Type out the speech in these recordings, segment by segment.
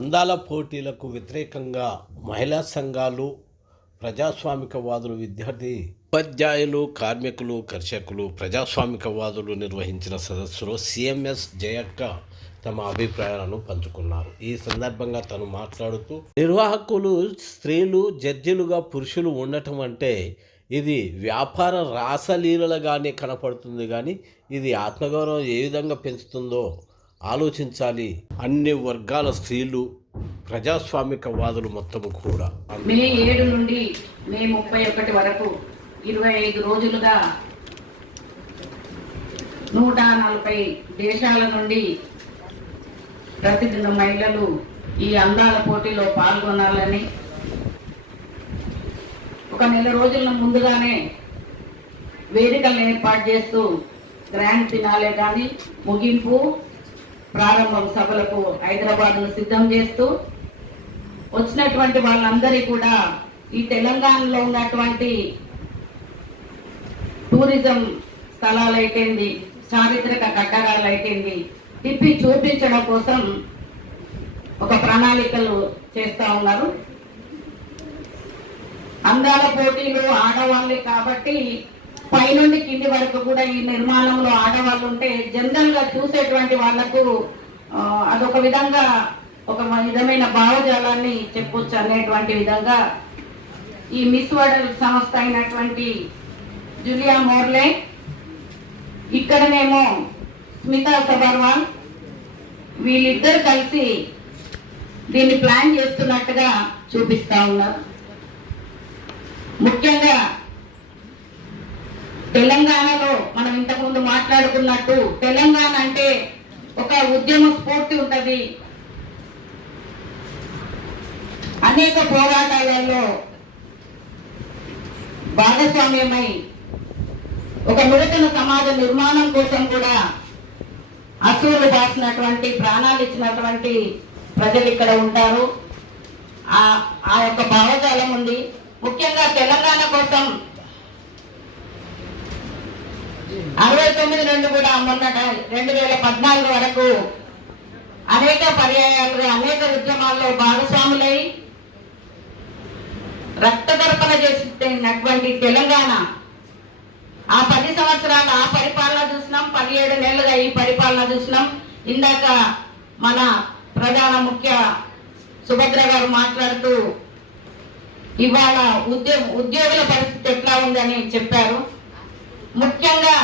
అందాల పోటీలకు వ్యతిరేకంగా మహిళా సంఘాలు, ప్రజాస్వామికవాదులు, విద్యార్థి ఉపాధ్యాయులు, కార్మికులు, కర్షకులు, ప్రజాస్వామికవాదులు నిర్వహించిన సదస్సులో సిఎంఎస్ జయక్క తమ అభిప్రాయాలను పంచుకున్నారు. ఈ సందర్భంగా తను మాట్లాడుతూ, నిర్వాహకులు స్త్రీలు జడ్జిలుగా పురుషులు ఉండటం అంటే ఇది వ్యాపార రాసలీలలుగానే కనపడుతుంది, కానీ ఇది ఆత్మగౌరవం ఏ విధంగా పెంచుతుందో ఆలోచించాలి. అన్ని వర్గాల స్త్రీలు, ప్రజాస్వామికవాదులు మొత్తము కూడా మే 7 నుండి మే 31 వరకు 25 రోజులుగా 140 దేశాల నుండి ప్రతిదిన మహిళలు ఈ అందాల పోటీలో పాల్గొనాలని ఒక నెల రోజుల ముందుగానే వేదికలను ఏర్పాటు చేస్తూ గ్రాండ్ ఫినాలే కానీ ముగింపు ప్రారంభం సభలకు హైదరాబాద్ను సిద్ధం చేస్తూ వచ్చినటువంటి వాళ్ళందరి కూడా ఈ తెలంగాణలో ఉన్నటువంటి టూరిజం స్థలాలైతేంది, చారిత్రక కట్టడాలైతేంది తిప్పి చూపించడం కోసం ఒక ప్రణాళికలు చేస్తూ ఉన్నారు. అందాల పోటీలు ఆడవాళ్ళే కాబట్టి పైనుండి కింది వరకు కూడా ఈ నిర్మాణంలో ఆడవాళ్ళు ఉంటే జనరల్ గా చూసేటువంటి వాళ్లకు అదొక విధంగా ఒక విధమైన భావజాలాన్ని చెప్పొచ్చు అనేటువంటి విధంగా ఈ మిస్ వరల్డ్ సంస్థ అయినటువంటి జూలియా మోర్లే, ఇక్కడనేమో స్మితా సబర్వాల్, వీళ్ళిద్దరు కలిసి దీన్ని ప్లాన్ చేస్తున్నట్టుగా చూపిస్తా ఉన్నారు. ముఖ్యంగా తెలంగాణలో మనం ఇంతకుముందు మాట్లాడుకున్నట్టు తెలంగాణ అంటే ఒక ఉద్యమ స్ఫూర్తి ఉంటది. అనేక పోరాటాలలో భాగస్వామ్యమై ఒక నూతన సమాజ నిర్మాణం కోసం కూడా అసూలు బాసినటువంటి ప్రాణాలు ఇచ్చినటువంటి ప్రజలు ఇక్కడ ఉంటారు. ఆ యొక్క భావజాలం ఉంది. ముఖ్యంగా తెలంగాణ కోసం 69 నుండి కూడా మొన్న 2014 వరకు అనేక పర్యాయాలుగా అనేక ఉద్యమాల్లో భాగస్వాములై రక్తదర్పణ చేసినటువంటి తెలంగాణ ఆ 10 సంవత్సరాలు ఆ పరిపాలన చూసినాం, 17 నెలలుగా ఈ పరిపాలన చూసినాం. ఇందాక మన ప్రధాన ముఖ్య సుభద్ర గారు మాట్లాడుతూ ఇవాళ ఉద్యోగుల పరిస్థితి ఎట్లా ఉందని చెప్పారు. ముఖ్యంగా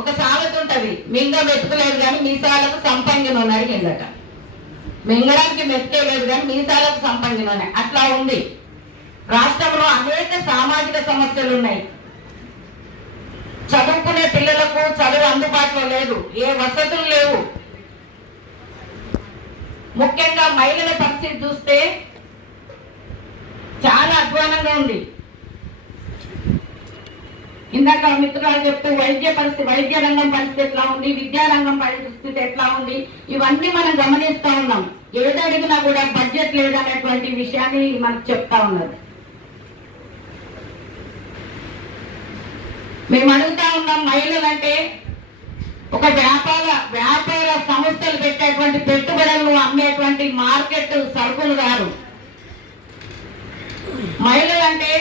ఒక సామెత ఉంటది, మింగ మెతుకులేదు కానీ మీసాలకు సంపంగిన అడిగిందట. మింగడానికి మెతుకేలేదు కానీ మీసాలకు సంపంగిన అట్లా ఉంది. రాష్ట్రంలో అనేక సామాజిక సమస్యలు ఉన్నాయి. చదువుకునే పిల్లలకు చదువు అందుబాటులో లేదు, ఏ వసతులు లేవు. ముఖ్యంగా మహిళల పరిస్థితి చూస్తే చాలా అధ్వానంగా ఉంది. ఇందాక మిత్రులు చెప్తూ వైద్య రంగం పరిస్థితి ఎట్లా ఉంది, విద్యారంగం పరిస్థితి ఎట్లా ఉంది, ఇవన్నీ మనం గమనిస్తా ఉన్నాం. ఏది అడిగినా కూడా బడ్జెట్ లేదనేటువంటి విషయాన్ని మనకు చెప్తా ఉన్నారు. మేము అడుగుతా ఉన్నాం, మహిళలంటే ఒక వ్యాపార సంస్థలు పెట్టేటువంటి పెట్టుబడులు అమ్మేటువంటి మార్కెట్ సరుకులు కాదు. మహిళలంటే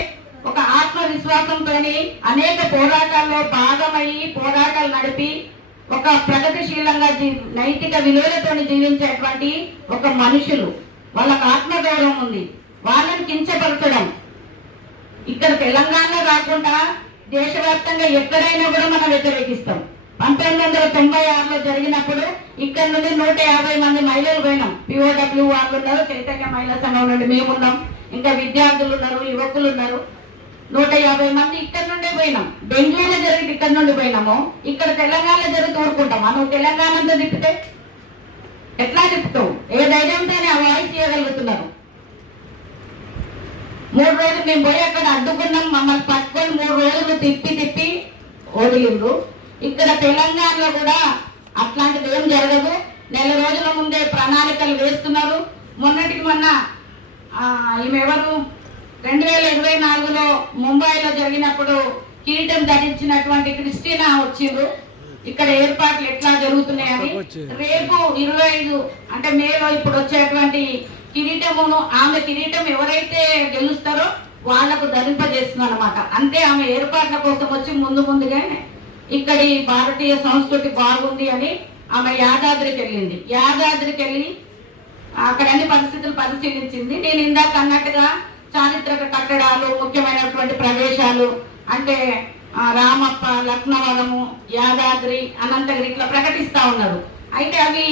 ఒక ఆత్మవిశ్వాసంతో అనేక పోరాటాల్లో భాగమయ్యి పోరాటాలు నడిపి ఒక ప్రగతిశీలంగా నైతిక విలువలతో జీవించేటువంటి ఒక మనుషులు. వాళ్ళకు ఆత్మగౌరవం ఉంది. వాళ్ళని కించపరచడం ఇక్కడ తెలంగాణ కాకుండా దేశవ్యాప్తంగా ఎక్కడైనా కూడా మనం వ్యతిరేకిస్తాం. 1996లో జరిగినప్పుడు ఇక్కడ నుండి 150 మంది మహిళలు పోయినాం. పిఓడబ్ల్యూ వాళ్ళు ఉన్నారు, చైతన్య మహిళా సంఘం నుండి మేమున్నాం, ఇంకా విద్యార్థులు ఉన్నారు, యువకులు ఉన్నారు. 150 మంది ఇక్కడ నుండే పోయినాం. బెంగళూరులో జరిగి ఇక్కడ నుండి పోయినాము. ఇక్కడ తెలంగాణలో జరిగి తోడుకుంటాం. నువ్వు తెలంగాణతో తిప్పితే ఎట్లా తిప్పుతావు? ఏ ధైర్యంతోనే ఆ వాయిస్ చేయగలుగుతున్నారు. 3 రోజులు మేము పోయి అక్కడ అడ్డుకున్నాం. మమ్మల్ని పట్టుకొని 3 రోజులు తిప్పి వదిలిండ్రు. ఇక్కడ తెలంగాణలో కూడా అట్లాంటిది ఏం జరగదు. నెల రోజుల ముందే ప్రణాళికలు వేస్తున్నారు. మొన్నటికి మొన్న ఈమెవరు 2024లో ముంబైలో జరిగినప్పుడు కిరీటం ధరించినటువంటి క్రిస్టినా వచ్చిండ్రు. ఇక్కడ ఏర్పాట్లు ఎట్లా జరుగుతున్నాయని రేపు 25 అంటే మేలో ఇప్పుడు వచ్చేటువంటి కిరీటమును ఆమె కిరీటం ఎవరైతే గెలుస్తారో వాళ్లకు ధరింపజేస్తుంది అనమాట. అంటే ఆమె ఏర్పాట్ల కోసం వచ్చి ముందుగానే ఇక్కడి భారతీయ సంస్కృతి బాగుంది అని ఆమె యాదాద్రికి వెళ్ళింది. యాదాద్రికి వెళ్ళి అక్కడ అన్ని పరిస్థితులు పరిశీలించింది. నేను ఇందాక అన్నట్టుగా చారిత్రక కట్టడాలు, ముఖ్యమైనటువంటి ప్రదేశాలు అంటే రామప్ప, లక్నవరము, యాదాద్రి, అనంతగిరి ఇట్లా ప్రకటిస్తా ఉన్నారు. అయితే అవి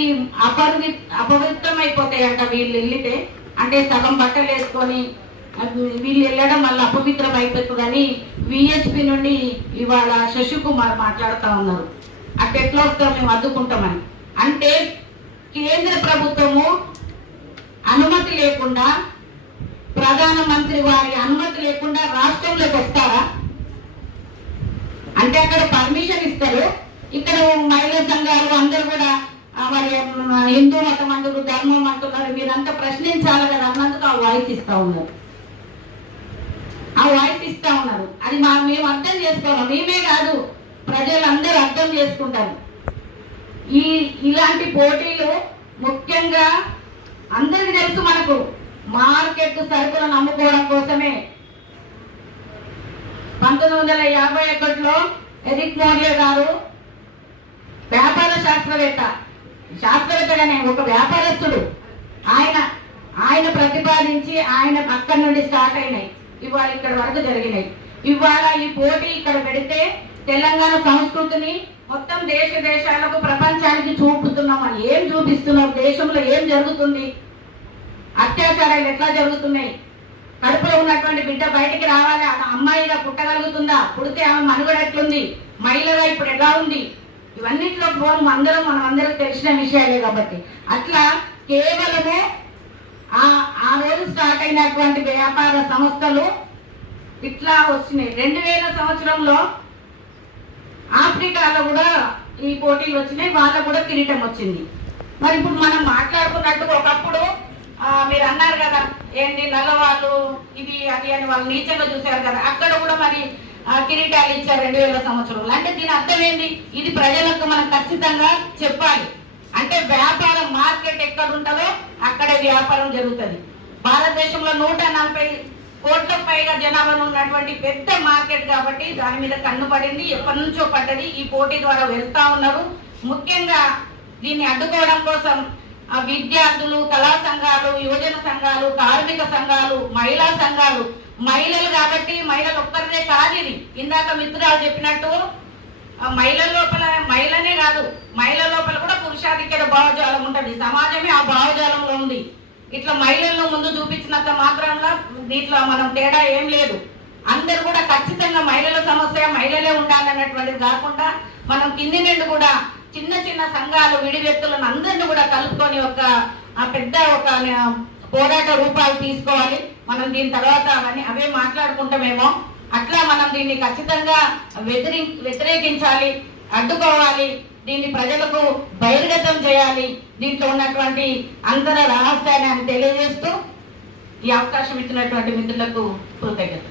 అపవిత్రం అయిపోతాయంట వీళ్ళు వెళ్ళితే. అంటే సగం బట్టలు వేసుకొని వీళ్ళు వెళ్ళడం వల్ల అపవిత్రం అయిపోతుందని విహెచ్పి నుండి ఇవాళ శశికుమార్ మాట్లాడుతూ ఉన్నారు. అట్లా ఎట్లా వస్తాం మేము అడ్డుకుంటామని. అంటే కేంద్ర ప్రభుత్వము అనుమతి లేకుండా, ప్రధానమంత్రి వారి అనుమతి లేకుండా రాష్ట్రంలోకి వస్తారా? అంటే అక్కడ పర్మిషన్ ఇస్తారు, ఇక్కడ మహిళా సంఘాలు అందరూ కూడా మరి హిందూ మతం అంటారు, ధర్మం అంటున్నారు, మీరంతా ప్రశ్నించాలి కదా అన్నందుకు ఆ వాయిస్ ఇస్తా ఉన్నారు. అది మేము అర్థం చేసుకోవాలి. మేమే కాదు, ప్రజలందరూ అర్థం చేసుకుంటారు. ఇలాంటి పోటీలు ముఖ్యంగా అందరికి తెలుసు, మనకు మార్కెట్ సరుకులను అమ్ముకోవడం కోసమే 1951లో ఎరిక్ మోర్లే గారు వ్యాపార శాస్త్రవేత్తగానే ఒక వ్యాపారస్తుడు, ఆయన ప్రతిపాదించి ఆయన అక్కడి నుండి స్టార్ట్ అయినాయి, ఇవాళ ఇక్కడ వరకు జరిగినాయి. ఇవాళ ఈ పోటీ ఇక్కడ పెడితే తెలంగాణ సంస్కృతిని మొత్తం దేశాలకు ప్రపంచానికి చూపుతున్నామని. ఏం చూపిస్తున్నారు? దేశంలో ఏం జరుగుతుంది, అత్యాచారాలు ఎట్లా జరుగుతున్నాయి, కడుపులో ఉన్నటువంటి బిడ్డ బయటికి రావాలి, అమ్మాయిగా పుట్టగలుగుతుందా, పుడితే ఆమె మనుగడ ఎట్లుంది, మహిళగా ఇప్పుడు ఎలా ఉంది, ఇవన్నిట్లో మనం అందరం తెలిసిన విషయాలే. కాబట్టి అట్లా కేవలము ఆ రోజు స్టార్ట్ అయినటువంటి వ్యాపార సంస్థలు ఇట్లా వచ్చినాయి. 2000 సంవత్సరంలో ఆఫ్రికాలో కూడా ఈ పోటీలు వచ్చినాయి, వాళ్ళకు కూడా కిరీటం వచ్చింది. మరి ఇప్పుడు మనం మాట్లాడుకున్నట్టు ఒకప్పుడు మీరు అన్నారు కదా ఏంటి నల్లవాళ్ళు ఇది అది అని వాళ్ళు నీచంగా చూశారు కదా, అక్కడ కూడా మరి కిరీటాలు ఇచ్చారు 2000 సంవత్సరంలో. అంటే దీని అర్థం ఏంటి? ఇది ప్రజలకు మనం ఖచ్చితంగా చెప్పాలి. అంటే వ్యాపారం మార్కెట్ ఎక్కడ ఉంటుందో అక్కడే వ్యాపారం జరుగుతుంది. భారతదేశంలో 140 కోట్లకు పైగా జనాభాను ఉన్నటువంటి పెద్ద మార్కెట్ కాబట్టి దాని మీద కన్ను పడింది, ఎప్పటి నుంచో పడ్డది. ఈ పోటీ ద్వారా వెళ్తా ఉన్నారు. ముఖ్యంగా దీన్ని అడ్డుకోవడం కోసం విద్యార్థులు, కళా సంఘాలు, యువజన సంఘాలు, కార్మిక సంఘాలు, మహిళా సంఘాలు, మహిళలు కాబట్టి మహిళలు ఒక్కరిదే కాదు ఇది. ఇందాక మిత్రురాలు చెప్పినట్టు మహిళల లోపల మహిళనే కాదు, మహిళల లోపల కూడా పురుషాధిక్య భావజాలం ఉంటుంది. సమాజమే ఆ భావజాలంలో ఉంది. ఇట్లా మహిళలను ముందు చూపించినంత మాత్రంలో దీంట్లో మనం తేడా ఏం లేదు. అందరు కూడా ఖచ్చితంగా మహిళల సమస్య మహిళలే ఉండాలన్నటువంటిది కాకుండా మనం కింది నుండి కూడా చిన్న సంఘాలు, విడి వ్యక్తులను అందరినీ కూడా కలుపుకొని ఒక పెద్ద పోరాట రూపాలు తీసుకోవాలి. మనం దీని తర్వాత అవే మాట్లాడుకుంటామేమో. అట్లా మనం దీన్ని ఖచ్చితంగా వ్యతిరేకించాలి, అడ్డుకోవాలి, దీన్ని ప్రజలకు బహిర్గతం చేయాలి. దీంట్లో ఉన్నటువంటి అంతర రహస్యాన్ని తెలియజేస్తూ ఈ అవకాశం ఇచ్చినటువంటి మిత్రులకు కృతజ్ఞతలు.